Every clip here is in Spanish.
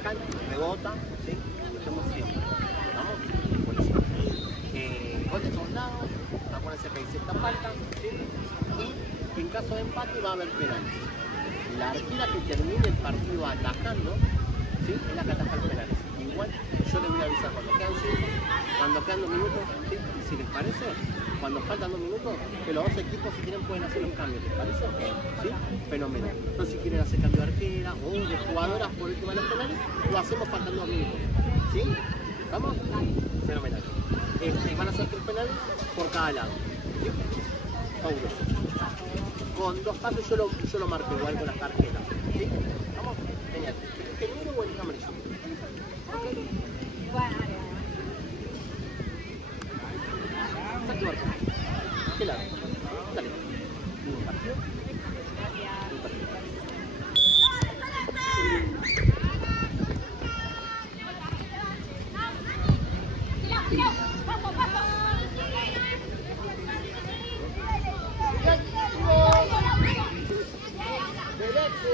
bajan, rebota, ¿sí? Lo hacemos siempre. ¿Vamos? Buenísimo. Gol de todos lados, acuérdense que hay sexta falta, ¿sí? Y en caso de empate va a haber penales. La arquera que termine el partido atajando, ¿sí? Es la que ataja los penales. Igual yo les voy a avisar cuando quedan 5, cuando quedan 2 minutos, ¿sí? Y si les parece, cuando faltan 2 minutos, que los dos equipos si quieren pueden hacer los cambios, ¿les parece? ¿Sí? Fenomenal. Entonces si quieren hacer cambio de arquera o de jugadoras por el tema de los penales, lo hacemos faltando 2 minutos. ¿Sí? ¿Vamos? Fenomenal. Van a ser 3 penales por cada lado. ¿Sí? Fabuloso. Con 2 pasos yo lo marco igual con las tarjetas. ¿Sí? ¿Vamos? Genial. ¿El negro o el amarillo? ¿Ok? Saque marco. ¿Qué lado? Dale. Un partido. Un partido.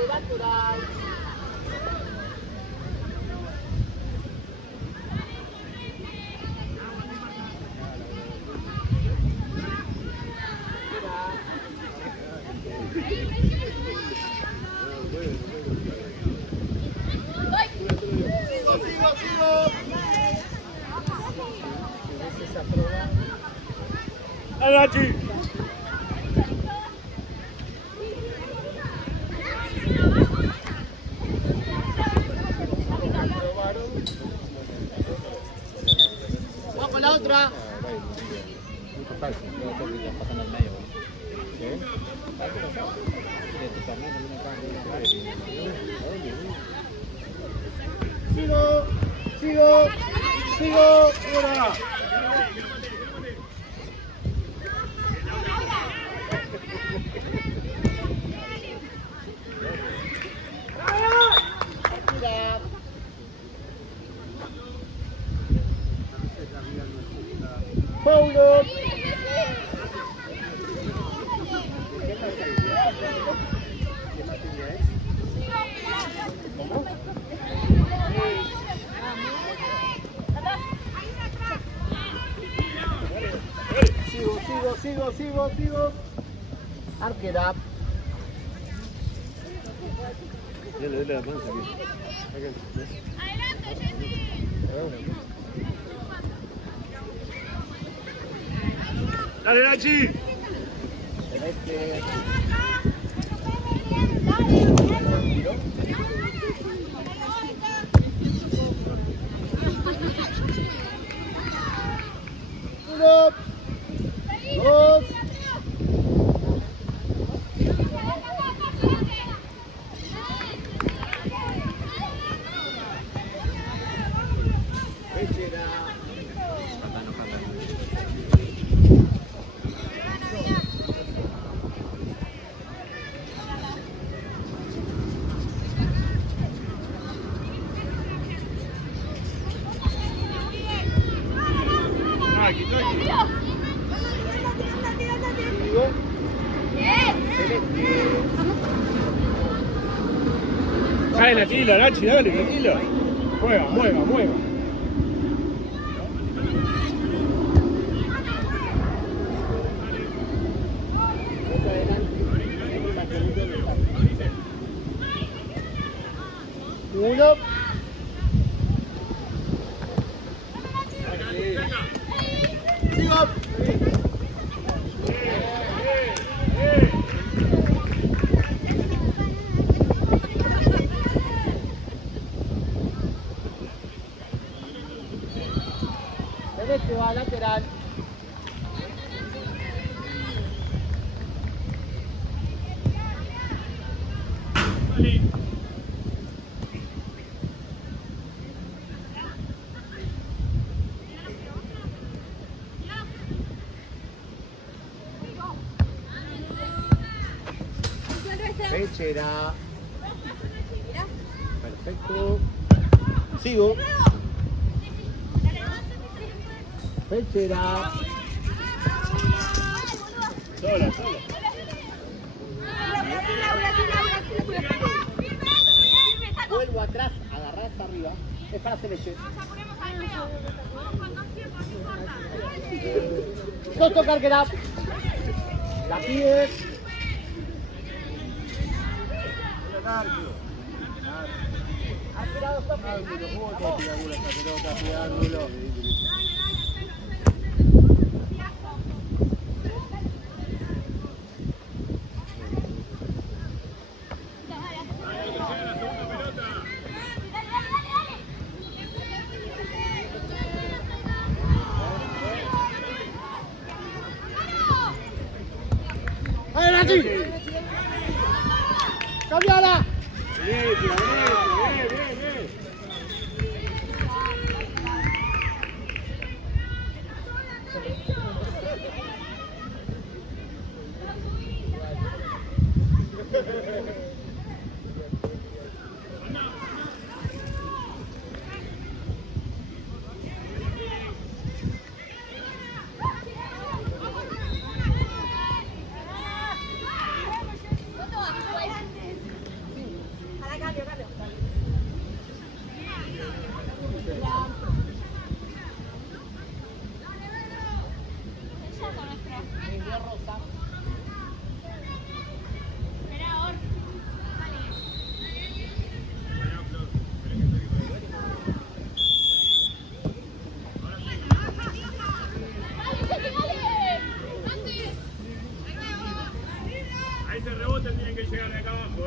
Natural. Sigo. ¡Agachi! Vamos con la otra. Sigo. ¡Ahora! Paulo. Sigo. Arquera. Dale la panza aquí. Adelante, Jessy. Dale, Nachi. Celeste. Uno. Dos. Cae la tila, Nachi, dale, la tila. Mueva. Uno. Sigo. Celeste va lateral. Pechera. Perfecto. Sigo. Pechera. Sola. Vuelvo atrás, agarrás más arriba. Es para Celeste. No tocar que la pides. ¡Cambiala! Bien, bien, bien. A ese rebote tienen que llegar de acá abajo,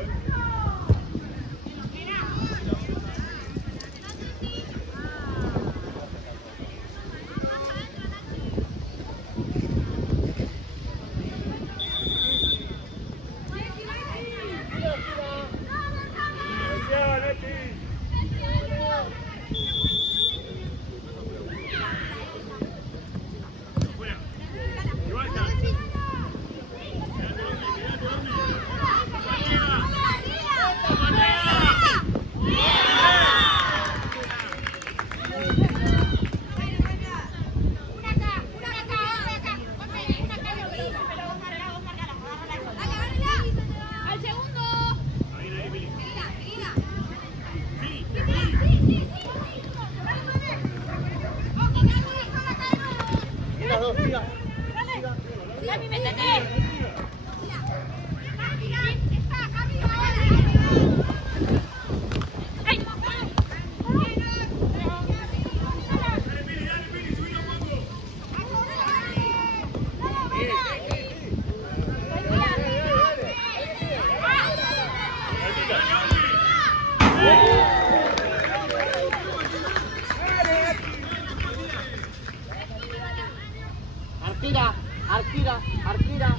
Arquira, Arquira, Arquira,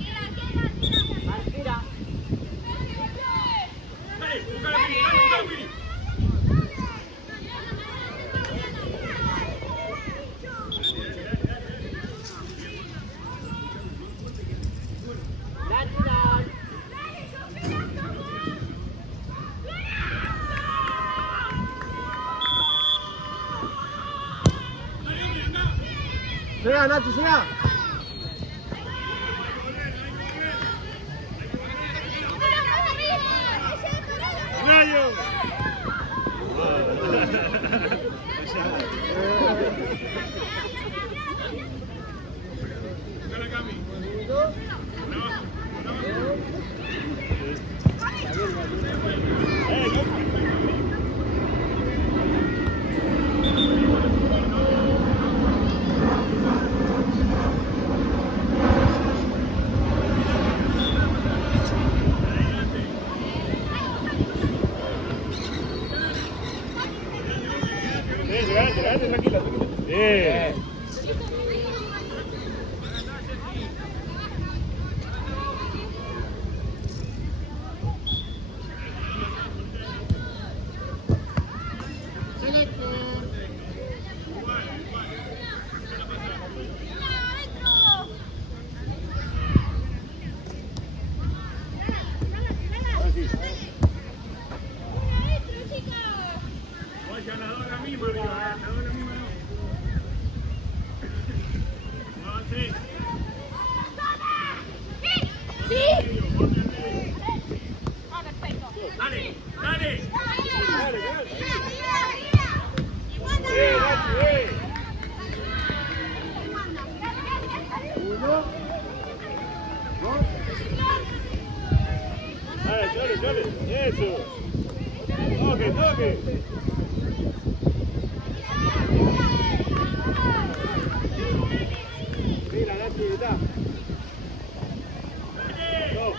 Arquira. Llega, Nacho, llega. ¡Rayo! Tranquilo, tranquilo. Bien. Dale, dale. eso. Toque, toque. Mira, Nachi, está. No.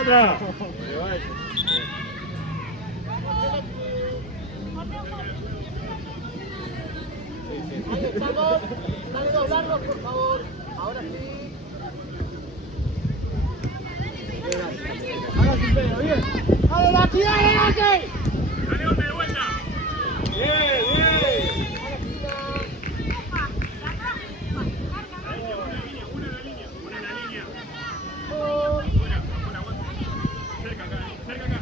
Otra. Ahí estamos. Dale doblarlos, por favor. Ahora sí. Ahora sí, pero bien. ¡Dale, Nachi! ¡Dale, Nachi! Dale, hombre, de vuelta. Bien, bien. Una en la línea. Fuera, aguanta. Cerca acá.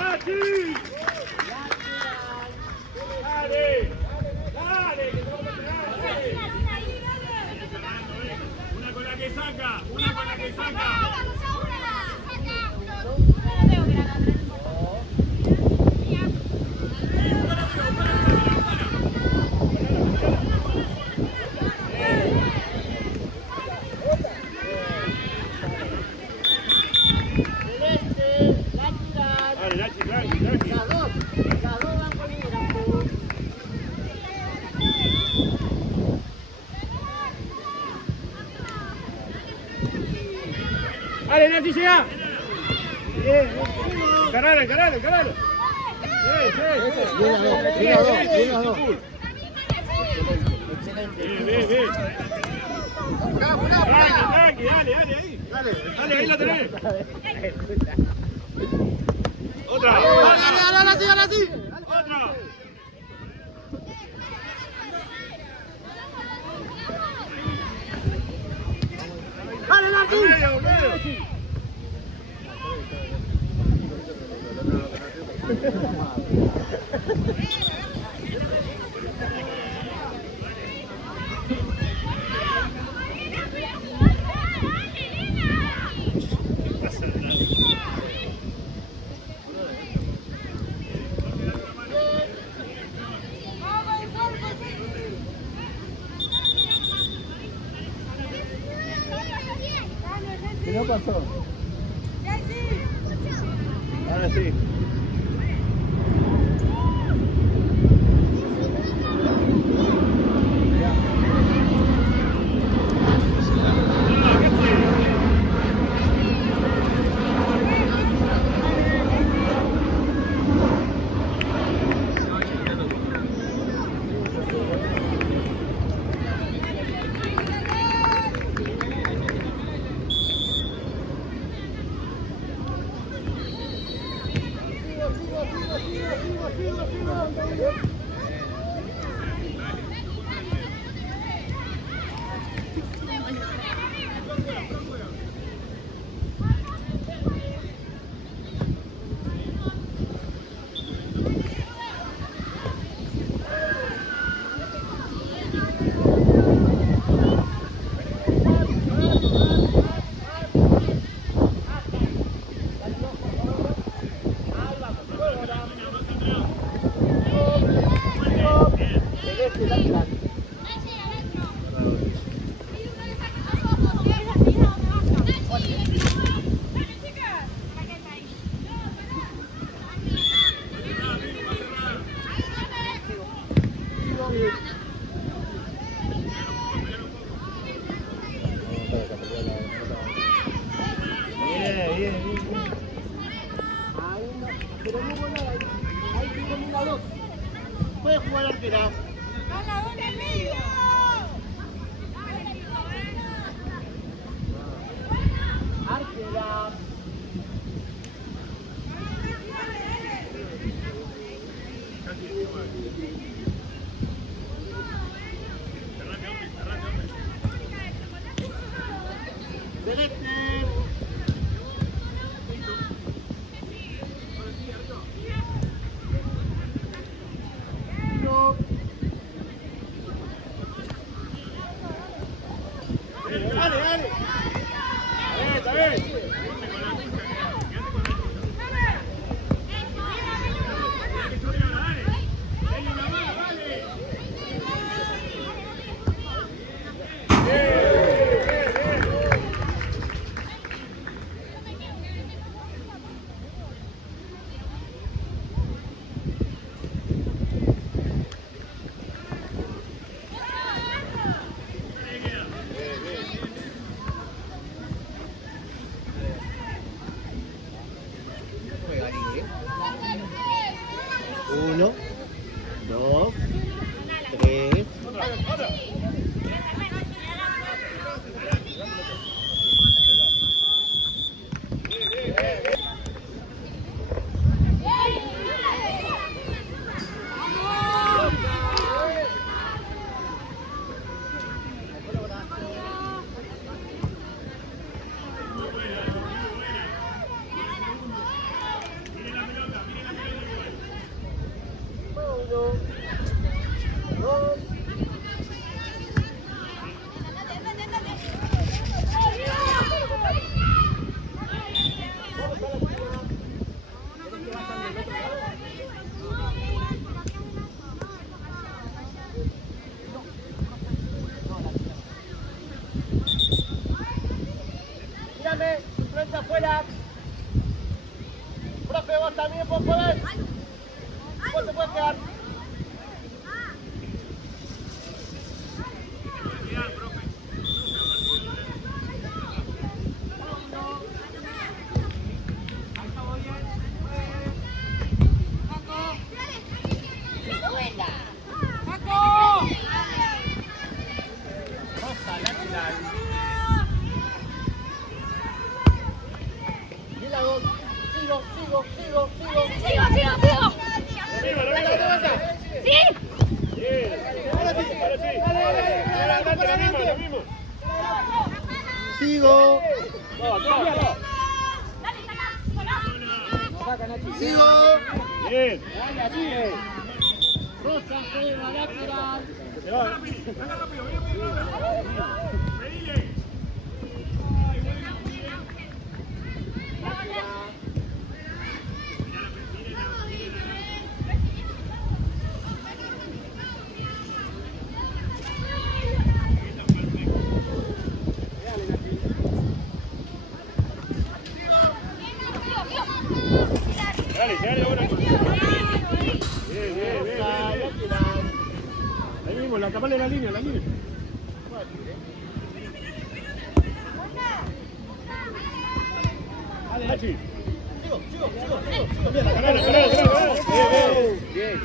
Nachi! Dale, dale, que te vamos a pegar. Una con la que saca, una con la que saca. Dale, Nachi, tranqui, tranqui. Las dos van con liderazgo. Dale, Nachi, llega. Bien, encaralo, encaralo, encaralo. Bien, bien, bien. Tranqui, tranqui, dale, dale, ahí. Dale, ahí la tenés. Otra. Dale, así, dale así. Otra. Dale, Nachi. Medio, medio. ¿Qué no pasó? Ahora sí. Pero no hubo nada. Ahí con una dos. Puede jugar arquera. Arquera. Celeste. No. afuera. Profe, vos también, vos podés. Vos te puedes quedar. Sigo. Sigo. Bien. Rosa, arriba, lateral. Se va. Dale, dale, bueno. Bien, bien, bien, bien. Ahí mismo, la tapale la línea, la línea. Hachi. Parala. Bien.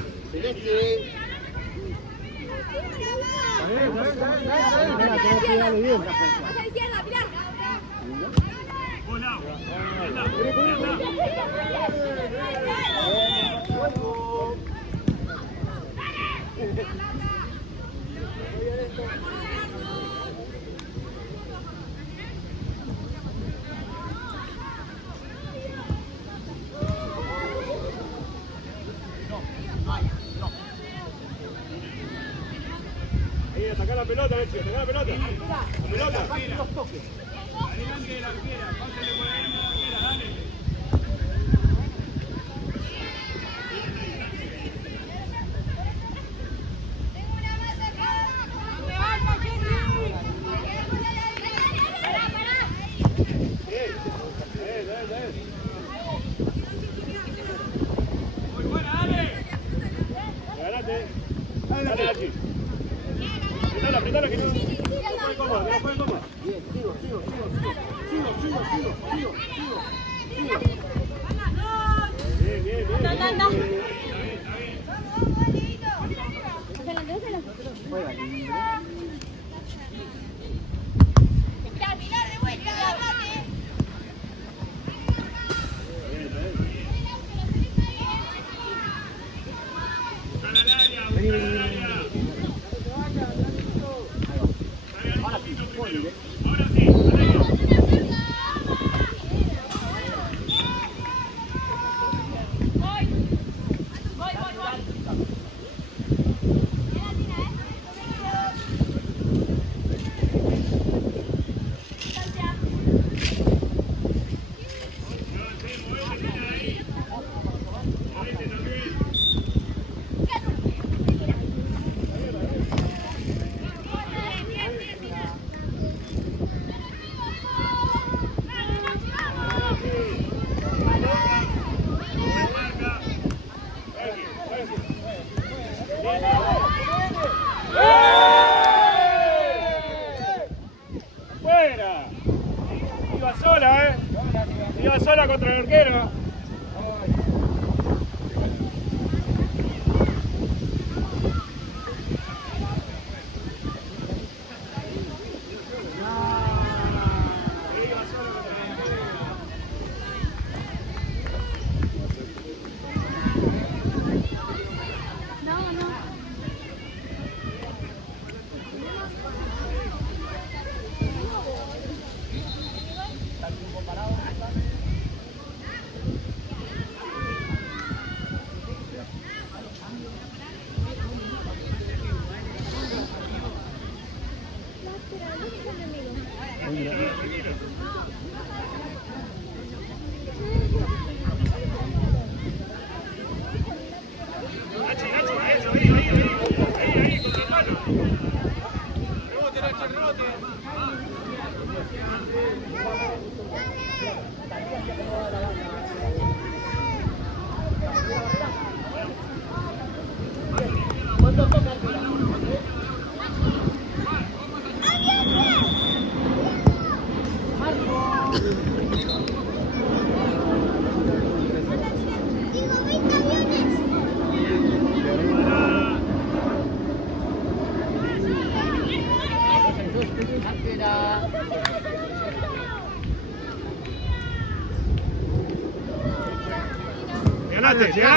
Ahí, atacar la pelota, Alexis, atacar la pelota. La pelota. Adelante de la arquera, pásale por ahí a la arquera, dale. Muy buena, dale. Adelante. Dale, Alexis. Apretala que no. No cómoda. Bien, sigo. Bien. Anda. Juega libre. Mirar de vuelta, agarrate. Vení. Ahora sí. Fuera. Iba sola contra el arquero.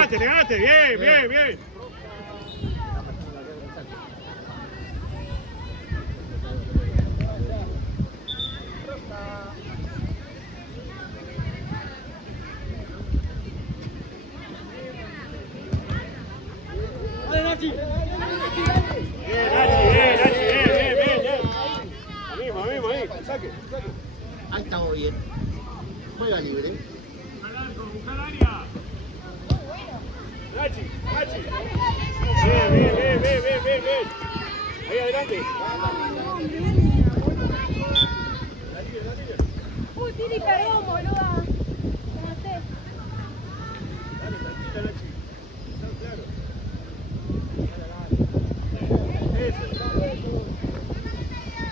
Te ganaste, bien, bien, bien. Bien, Nachi, bien. Mismo, ahí. Saque. Ahí está bien. Juega libre. Buscar área. Nachi. Bien. Ahí adelante. Uy, tira y pegó, boluda. No sé. Dale, tranquila, Nachi. Claro. Eso.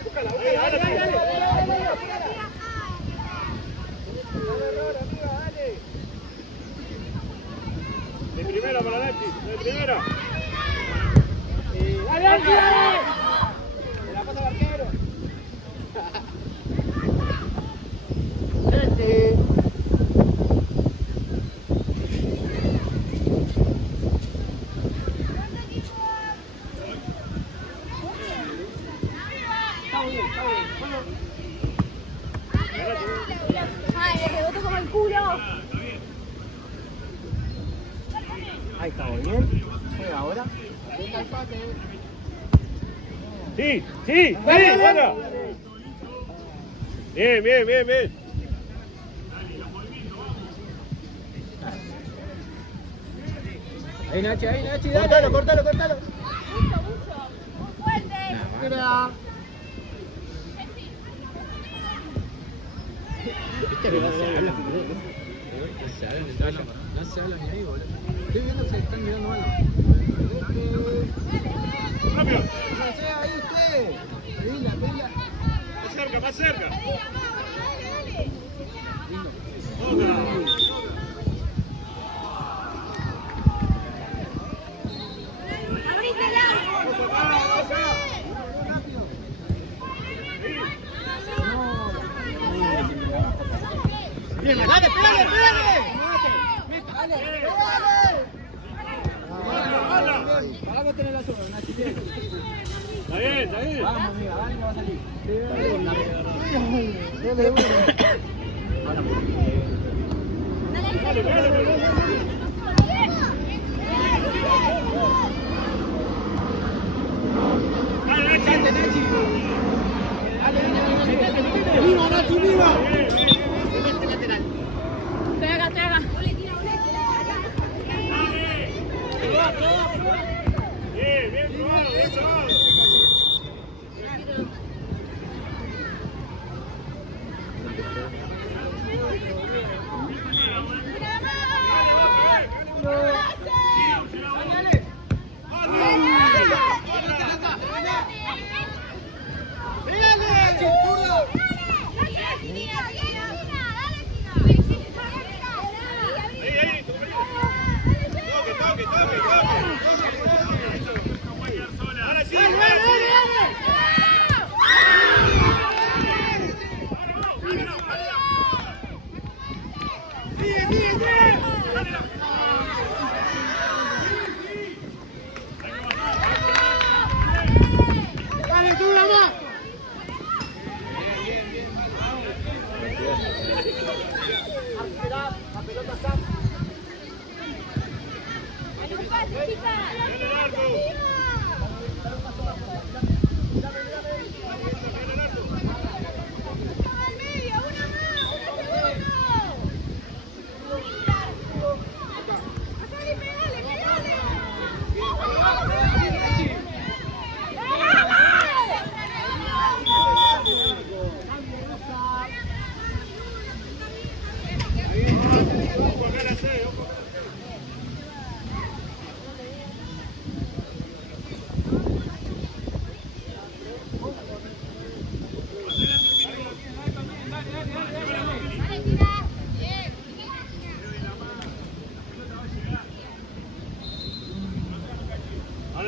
Búscala. Dale. De primera para Nachi, de primera. ¡Dale! ¡Se la pasa al arquero! Ay, le rebotó como el culo. Ahí está, muy bien. Juega ahora. Sí, buena. Bien. Ahí Nachi, dale. Cortalo. Mucho. Muy fuerte. Mira. No se habla ni ahí, boludo. Estoy viendo que se están mirando mal. Rápido. Ahí usted. Pedila. Más cerca. Dale. Otra. Bien, dale, pégale. Para que tener la zona, Nachi. Está bien. Vamos, amiga, va a salir. ¡Viva, Nachi, viva! Estoy acá. Bien probado,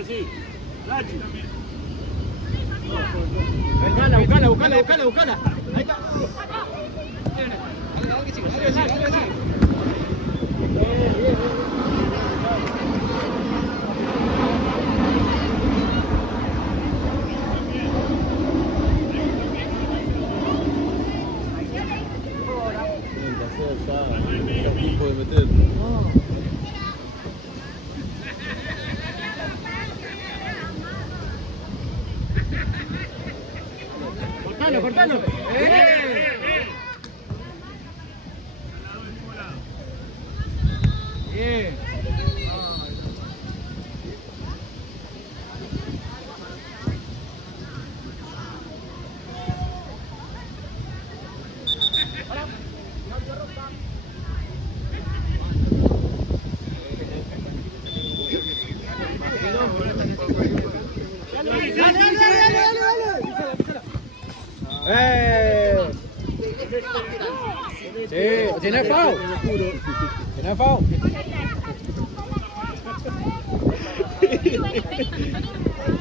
ahora sí. Nachi. Buscala. Ahí está. Cortalo. Bien. Sí, tiene FAO. Tiene FAO.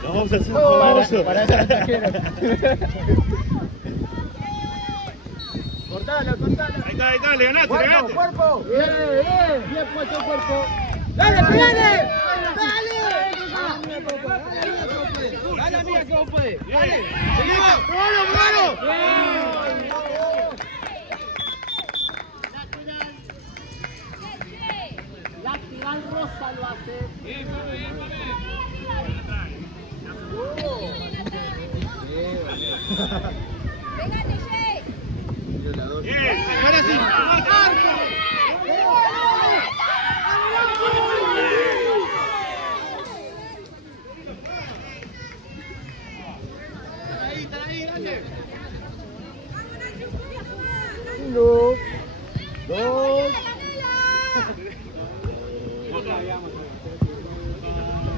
Vamos a hacer un famoso. Para esa tajera. Cortalo. Ahí está, le ganaste. Cuerpo. Bien puesto el cuerpo. Dale, pegale. Dale, amiga, que vos podés. Dale. Seguimos. ¡Probalo! Lateral Rosa lo hace. Bien. Pégate, Jay. Bien, ahora sí. Ahí, dale. 1, 2.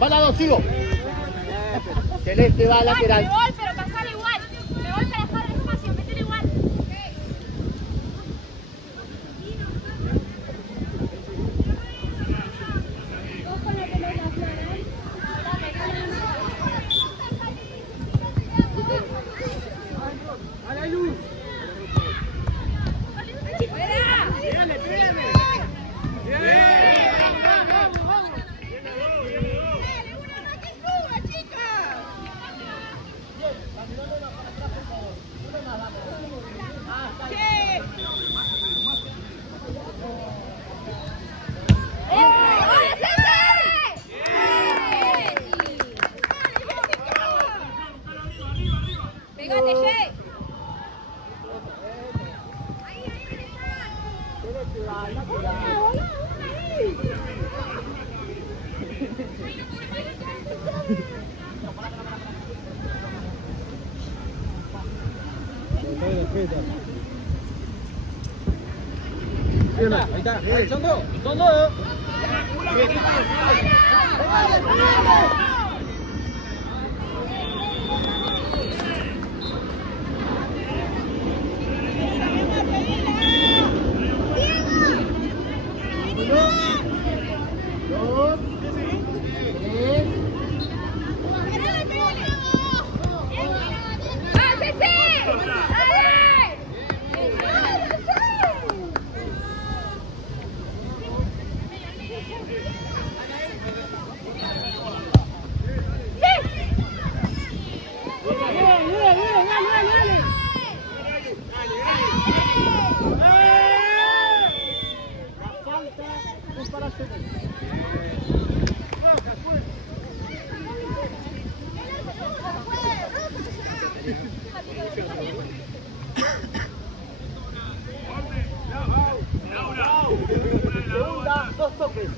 Va la 2, sigo. Celeste va a lateral. Me voy, pero pasar igual. Me voy para dejar el espacio, meter igual. Vos con la pelota, Flora. ¡Dale, Luz! Pegate, Jay. Ahí está. Son dos. Segunda, 2 toques.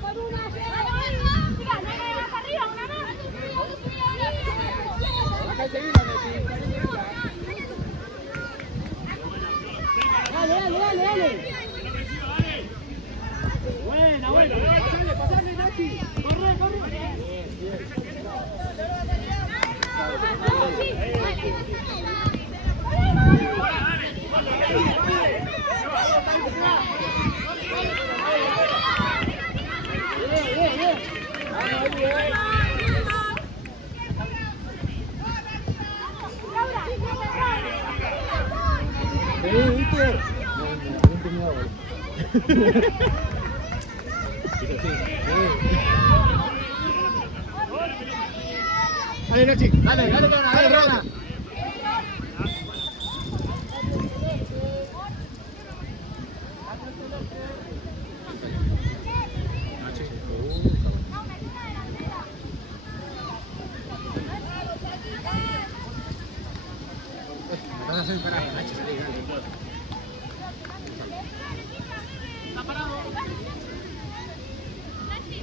Con una, mira, no me vas arriba, una Dale, Nachi. Dale, Rana.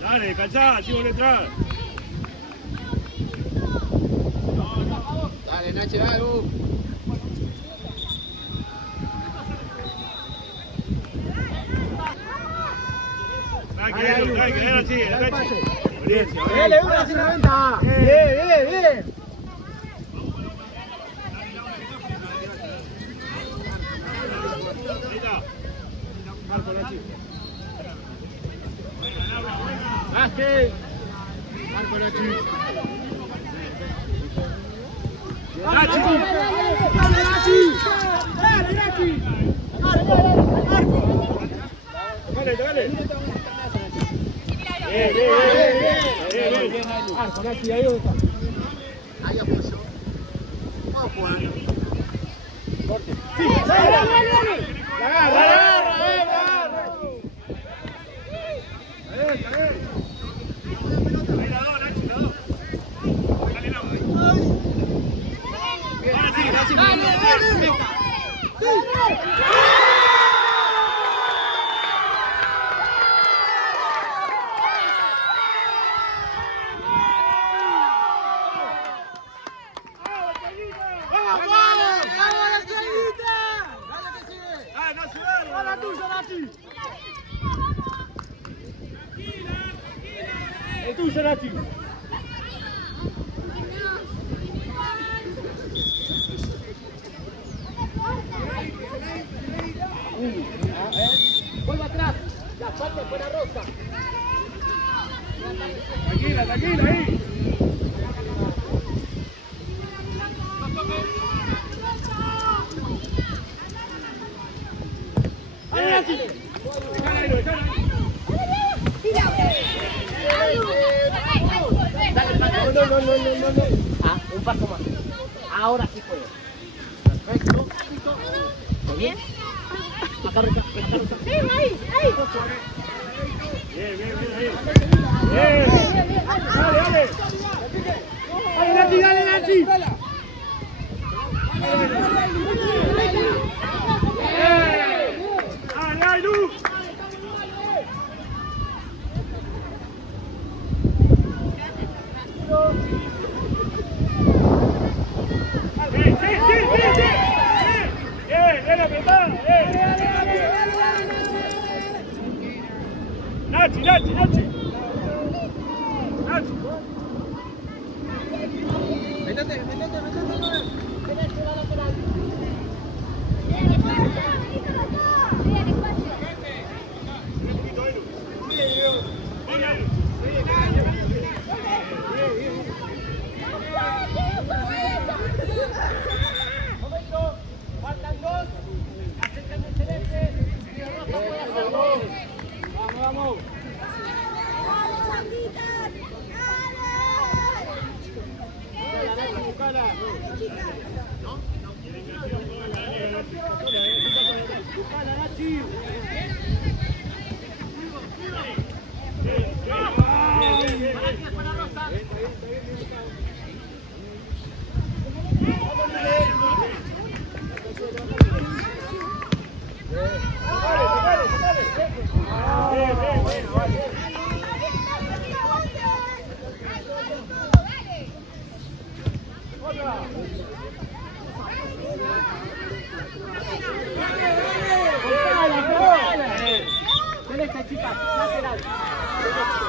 Dale, calzá, así vos le entrar. Dale, Nachi, dale. Tranquilo, tranquilo, así, Nachi. Valencia, Dale, una sin 90. Bien. Marco, Nachi. Vázquez. Marco, Nachi. Nachi. Dale, Nachi. Marco. Dale. Bien. Marco, Nachi, ahí está. Ahí apoyo. Vamos a jugar. Corte. Sí, dale. Agarra. Ahí la dos, Nachi, la dos. Dale, la dos. Ahora sí, Nachi. Es tuyo, Nachi. Vuelve atrás. La parte fuera Rosa. Tranquila, ahí. ¡Dale, Nachi! No. Ah, un paso más. Ahora sí puedo. Perfecto. ¿Muy bien? Acá, Rosa. Sí, ahí. Bien. Dale. Dale, Nachi. Dale, Lu. Sí. Bien, apretada. Nachi. Métete. Faltan dos. Acercan el celeste. Vamos. Buscala, Nachi. Para Rosa.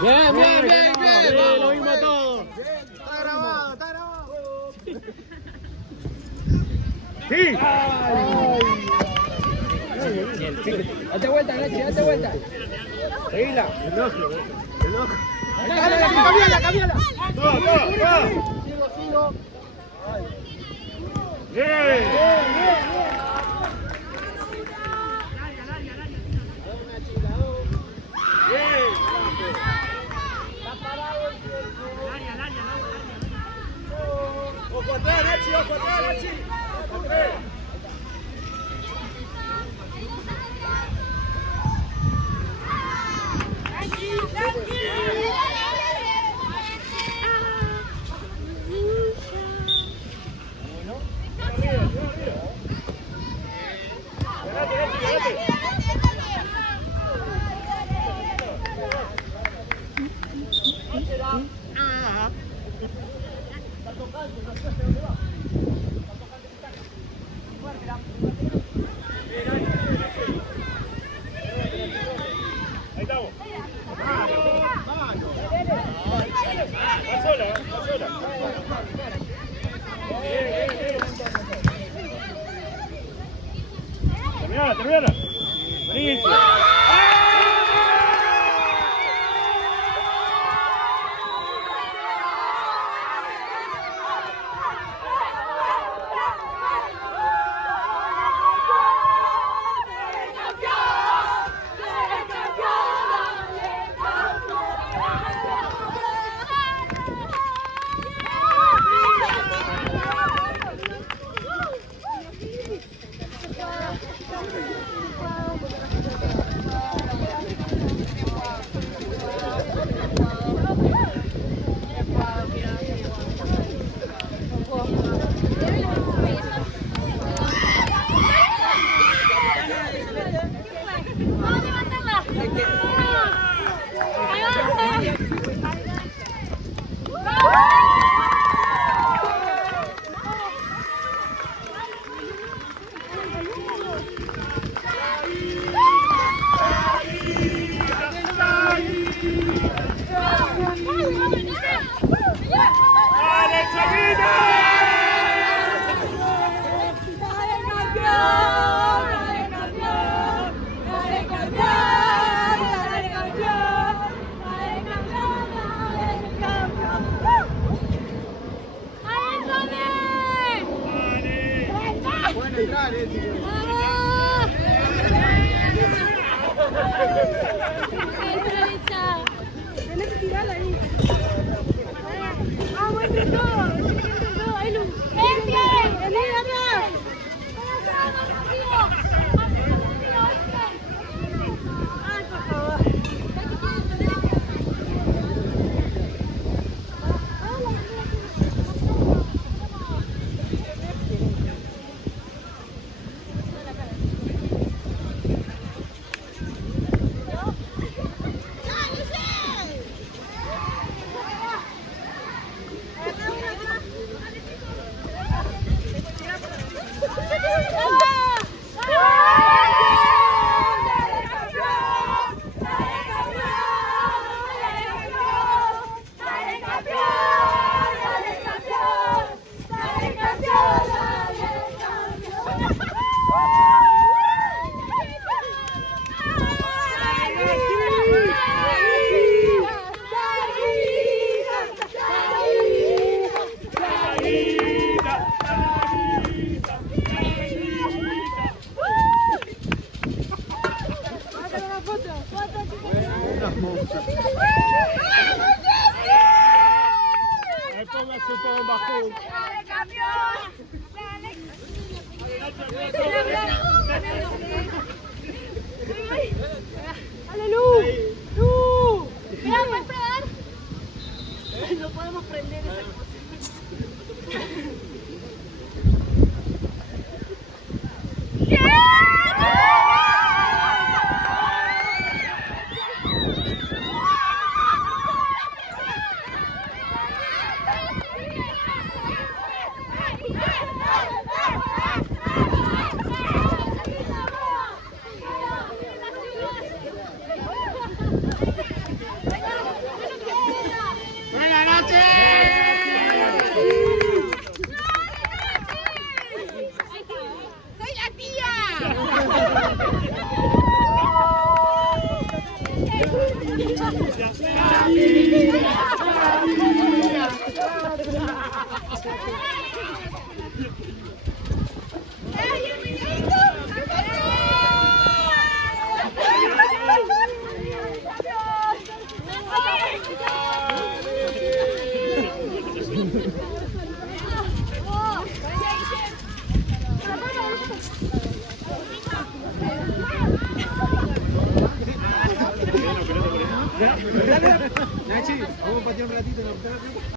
Bien. Lo mismo todo. Está grabado. Sí. Date vuelta, Nachi, Seguila. Cambiala. Todo. Sigo. Bien. ¡Dale, Chavita! Pueden entrar, Tenés que tirarla ahí. Vamos, entre todos. Tiene que entre todos. Ahí, Lu. ¡Vení, atrás! Ay, por favor. Ahí póngase todo en bajo. ¡Dale, Lu! ¡Lu! Mira, ¿puedes probar? No podemos prender esa cosa. ¡Buenas noches! ¡Soy la tía! Nachi, vamos a patear un ratito.